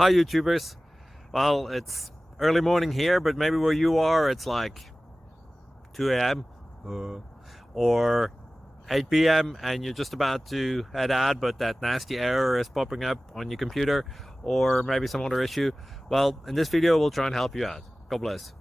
Hi YouTubers. Well, it's early morning here, but maybe where you are it's like 2 a.m. Or 8 p.m. and you're just about to head out, but that nasty error is popping up on your computer, or maybe some other issue. Well, in this video we'll try and help you out. God bless.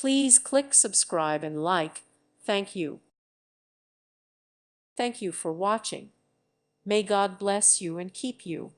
Please click subscribe and like. Thank you. Thank you for watching. May God bless you and keep you.